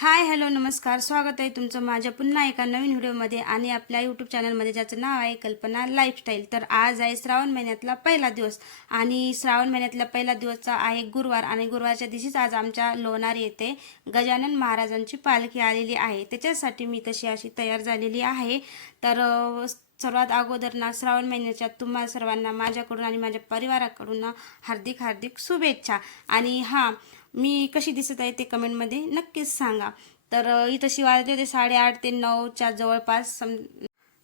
Hi hello नमस्कार, स्वागत आहे तुमचं माझ्या पुन्हा एका नवीन व्हिडिओमध्ये आणि आपल्या यूट्यूब चॅनलमध्ये, ज्याचं नाव आहे कल्पना लाईफस्टाईल. तर आज आहे श्रावण महिन्यातला पहिला दिवस आणि श्रावण महिन्यातला पहिला दिवसचा आहे गुरुवार आणि गुरुवारच्या दिवशीच आज आमच्या लोणार येथे गजानन महाराजांची पालखी आलेली आहे. त्याच्यासाठी मी तशी अशी तयार झालेली आहे. तर सर्वात अगोदर ना श्रावण महिन्याच्या तुम्हा सर्वांना माझ्याकडून आणि माझ्या परिवाराकडून ना हार्दिक हार्दिक शुभेच्छा. आणि हां, मी कशी दिसत आहे ते कमेंटमध्ये नक्कीच सांगा. तर इथं वाजले होते 8:30 ते 9च्या जवळपास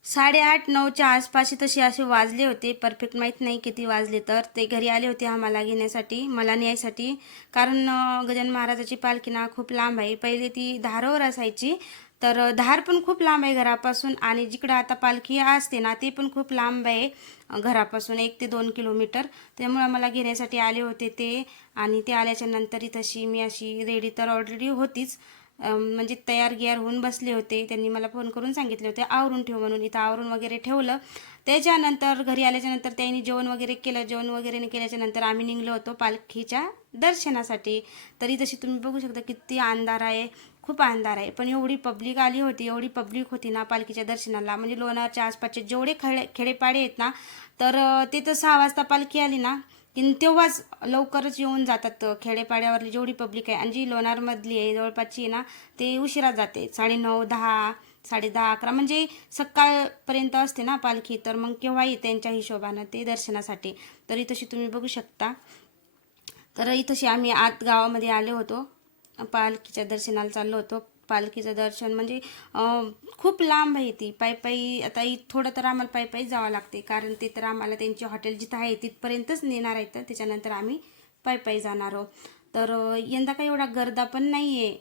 8:30-9च्या आसपास तशी असे वाजले होते. परफेक्ट माहीत नाही किती वाजले. तर ते घरी आले होते आम्हाला घेण्यासाठी, मला न्यायसाठी. कारण गजानन महाराजाची पालखी ना खूप लांब आहे. पहिले ती धारावर असायची, तर धार पण खूप लांब आहे घरापासून आणि जिकडं आता पालखी असते ना ते पण खूप लांब आहे घरापासून, 1 ते 2 किलोमीटर. त्यामुळे मला घेण्यासाठी आले होते ते. आणि ते आल्याच्या नंतर तशी मी अशी रेडी तर ऑलरेडी होतीच, म्हणजे तयार गियार होऊन बसले होते. त्यांनी मला फोन करून सांगितले होते आवरून ठेव म्हणून. इथं आवरून वगैरे ठेवलं. त्याच्यानंतर घरी आल्याच्यानंतर त्यांनी जेवण वगैरे केलं. जेवण वगैरे केल्याच्या नंतर आम्ही निघलो होतो पालखीच्या दर्शनासाठी. तरी तशी तुम्ही बघू शकता किती अंधार आहे, खूप अंधार आहे. पण एवढी पब्लिक आली होती, एवढी पब्लिक होती ना पालखीच्या दर्शनाला. म्हणजे लोणारच्या आसपासचे जेवढे खेडेपाडे आहेत ना, तर ते तर 6 वाजता पालखी आली ना की तेव्हाच लवकरच येऊन जातात. खेडेपाड्यावरली जेवढी पब्लिक आहे आणि जी लोणारमधली आहे जवळपासची आहे ना, ते उशिरा जाते. 9:30, 10, 10:30, 11 म्हणजे सकाळपर्यंत असते ना पालखी. तर मग केव्हाही त्यांच्या हिशोबानं ते दर्शनासाठी. तरी तशी तुम्ही बघू शकता. तर इथंशी आम्ही आत गावामध्ये आलो होतो, पालखीच्या दर्शनाला चाललो होतो. पालखीचं दर्शन म्हणजे खूप लांब आहे ती. पायी आता थोडं तर आम्हाला पायी जावं लागते, कारण ते तर आम्हाला त्यांचे हॉटेल जिथं आहे तिथपर्यंतच नेणार आहेत. तर त्याच्यानंतर आम्ही पायी जाणार आहोत. तर यंदा काही एवढा गर्दा पण नाही आहे.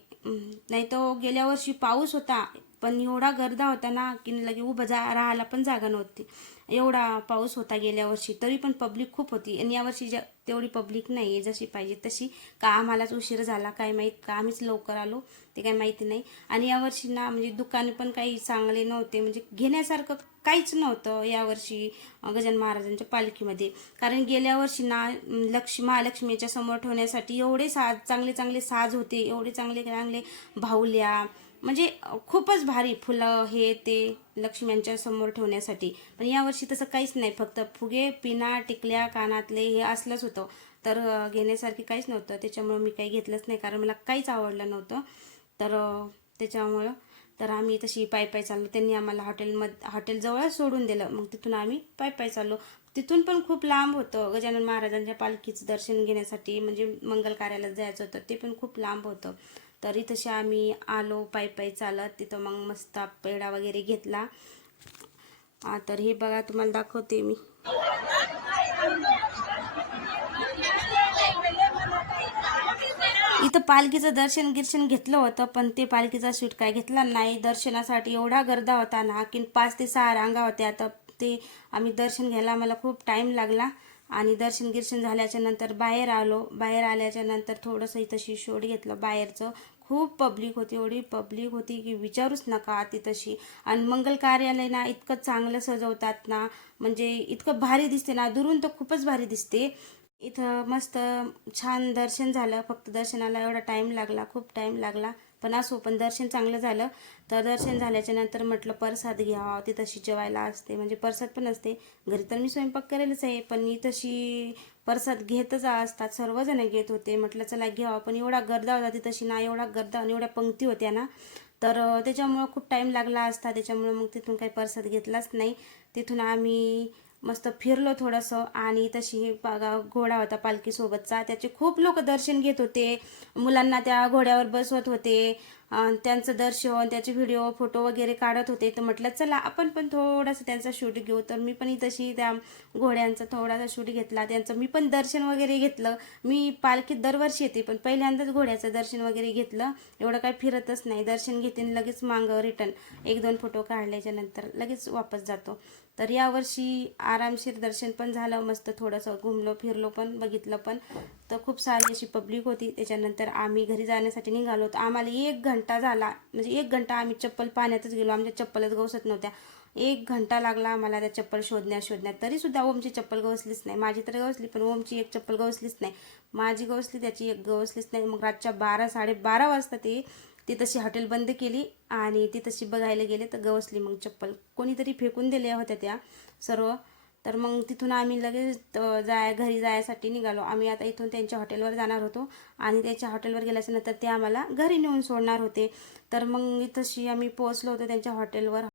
नाही तर गेल्या वर्षी पाऊस होता पण एवढा गर्दा होता ना की लगे उभं राहायला पण जागा नव्हती. एवढा पाऊस होता गेल्या वर्षी, तरी पण पब्लिक खूप होती. आणि यावर्षी तेवढी पब्लिक नाही आहे जशी पाहिजे तशी. का आम्हालाच उशीर झाला काय माहीत, का आम्हीच लवकर आलो ते काही माहिती नाही. आणि यावर्षी ना म्हणजे दुकाने पण काही चांगले नव्हते, म्हणजे घेण्यासारखं काहीच नव्हतं यावर्षी गजानन महाराजांच्या पालखीमध्ये. कारण गेल्या वर्षी ना महालक्ष्मीच्या समोर ठेवण्यासाठी एवढे चांगले चांगले साज होते, एवढे चांगले चांगले भाऊल्या, म्हणजे खूपच भारी फुलं हे ते लक्ष्म्यांच्या समोर ठेवण्यासाठी. पण यावर्षी तसं काहीच नाही, फक्त फुगे, पिना, टिकल्या, कानातले हे असलंच होतं. तर घेण्यासारखे काहीच नव्हतं. त्याच्यामुळं मी काही घेतलंच नाही, कारण मला काहीच आवडलं नव्हतं. तर त्याच्यामुळं तर आम्ही तशी पायी चाललो. त्यांनी आम्हाला हॉटेलजवळच सोडून दिलं. मग तिथून आम्ही पायी चाललो. तिथून पण खूप लांब होतं गजानन महाराजांच्या पालखीचं दर्शन घेण्यासाठी, म्हणजे मंगल कार्याला जायचं होतं, ते पण खूप लांब होतं. तरी तसे आम्ही आलो पायी चालत. तिथं मग मस्त पेढा वगैरे घेतला. तर हे बघा तुम्हाला दाखवते मी. इथं पालखीचं दर्शन घेतलं होतं, पण ते पालखीचा शूट काय घेतला नाही. दर्शनासाठी एवढा गर्दा होता ना की 5 ते 6 रांगा होत्या. तर ते आम्ही दर्शन घ्यायला मला खूप टाईम लागला. आणि दर्शन झाल्याच्या नंतर बाहेर आलो. बाहेर आल्याच्या नंतर थोडंसं इथंशी शूट घेतलं बाहेरचं. खूप पब्लिक होती, एवढी पब्लिक होती की विचारूच नका ती तशी. आणि मंगल कार्यालय ना इतकं चांगलं सजवतात ना, म्हणजे इतकं भारी दिसते ना, दुरून तर खूपच भारी दिसते. इथं मस्त छान दर्शन झालं. फक्त दर्शनाला एवढा टाईम लागला, खूप टाईम लागला, पण असो, पण दर्शन चांगलं झालं. तर दर्शन झाल्याच्या नंतर म्हटलं प्रसाद घ्यावा. ती तशी जेवायला असते, म्हणजे प्रसाद पण असते. घरी तर मी स्वयंपाक करेलच आहे, पण मी तशी प्रसाद घेतच असतात, सर्वजण घेत होते. म्हटलं चला घ्यावा, पण एवढा गर्दा होता ती तशी ना, एवढा गर्दा आणि एवढ्या पंक्ती होत्या ना, तर त्याच्यामुळं खूप टाईम लागला असता. त्याच्यामुळं मग तिथून काही प्रसाद घेतलाच नाही. तिथून आम्ही मस्त फिरलो थोडंसं. आणि तशी घोडा होता पालखीसोबतचा, त्याचे खूप लोक दर्शन घेत होते. मुलांना त्या घोड्यावर बसवत होते, त्यांचं दर्शन, त्याचे व्हिडिओ फोटो वगैरे काढत होते. तर म्हटलं चला आपण पण थोडासा त्यांचा शूट घेऊ. तर मी पण तशी त्या घोड्यांचा थोडासा शूट घेतला. त्यांचं मी पण दर्शन वगैरे घेतलं. मी पालखीत दरवर्षी येते, पण पहिल्यांदाच घोड्याचं दर्शन वगैरे घेतलं. एवढं काही फिरतच नाही, दर्शन घेते लगेच मागं रिटर्न 1-2 फोटो काढल्याच्या नंतर लगेच वापस जातो. तर यावर्षी आरामशीर दर्शन पण झालं. मस्त थोडंसं घुमलो फिरलो पण, बघितलं पण. तर खूप सारी अशी पब्लिक होती. त्याच्यानंतर आम्ही घरी जाण्यासाठी निघालो. तर आम्हाला 1 घंटा झाला, म्हणजे 1 घंटा आम्ही चप्पल पाण्यातच गेलो. आमच्या चप्पलच गवसत नव्हत्या. 1 घंटा लागला आम्हाला त्या चप्पल शोधण्यात. तरीसुद्धा ओमची चप्पल गवसलीच नाही. माझी तर गवसली, पण ओमची एक चप्पल गवसलीच नाही. माझी गवसली, त्याची एक गवसलीच नाही. मग रातच्या 12-12:30 वाजता ते ती तशी हॉटेल बंद केली आणि ती तशी बघायला गेले तर गवसली मग चप्पल. कोणीतरी फेकून दिल्या होत्या त्या सर्व. तर मग तिथून आम्ही लगेच घरी जायसाठी निघालो. आम्ही आता इथून त्यांच्या हॉटेलवर जाणार होतो आणि त्यांच्या हॉटेलवर गेल्याच्यानंतर ते आम्हाला घरी नेऊन सोडणार होते. तर मग तशी आम्ही पोहोचलो होतो त्यांच्या हॉटेलवर.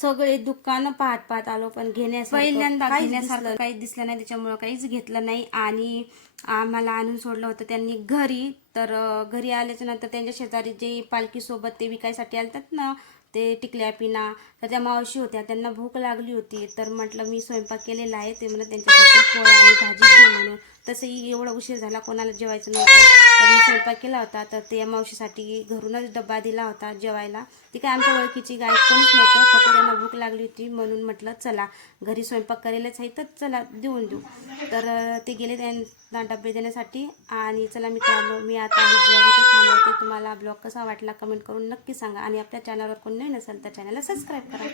सगळे दुकानं पाहत आलो, पण पहिल्यांदा घेण्यासारखं काहीच दिसलं नाही, त्याच्यामुळं काहीच घेतलं नाही. आणि आम्हाला आणून सोडलं होतं त्यांनी घरी. तर घरी आल्याच्या नंतर त्यांच्या शेजारी जे पालखीसोबत ते विकायसाठी आलतात ना, ते टिकल्या पिना, तर त्या मावशी होत्या. त्यांना भूक लागली होती, तर म्हटलं मी स्वयंपाक केलेला आहे, ते म्हणत त्यांच्यासाठी पोळ्या आणि भाजी दे म्हणून. तसंही एवढा उशीर झाला, कोणाला जेवायचं नव्हतं, तर मी स्वयंपाक केला होता. तर ते मावशीसाठी घरूनच डब्बा दिला होता जेवायला. ती काय आमच्या ओळखीची गाय कोणीच नव्हतं, फक्त त्यांना भूक लागली होती म्हणून म्हटलं चला घरी स्वयंपाक करायलाच आहे तर चला देऊन देऊ. तर ते गेले त्यांना डबे देण्यासाठी. आणि चला मित्रांनो, मी आता हे ब्लॉग इथं थांबवते. तुम्हाला ब्लॉग कसा वाटला कमेंट करून नक्की सांगा. आणि आपल्या चॅनलवर कोण नवीन असेल तर चॅनलला सबस्क्राईब करा.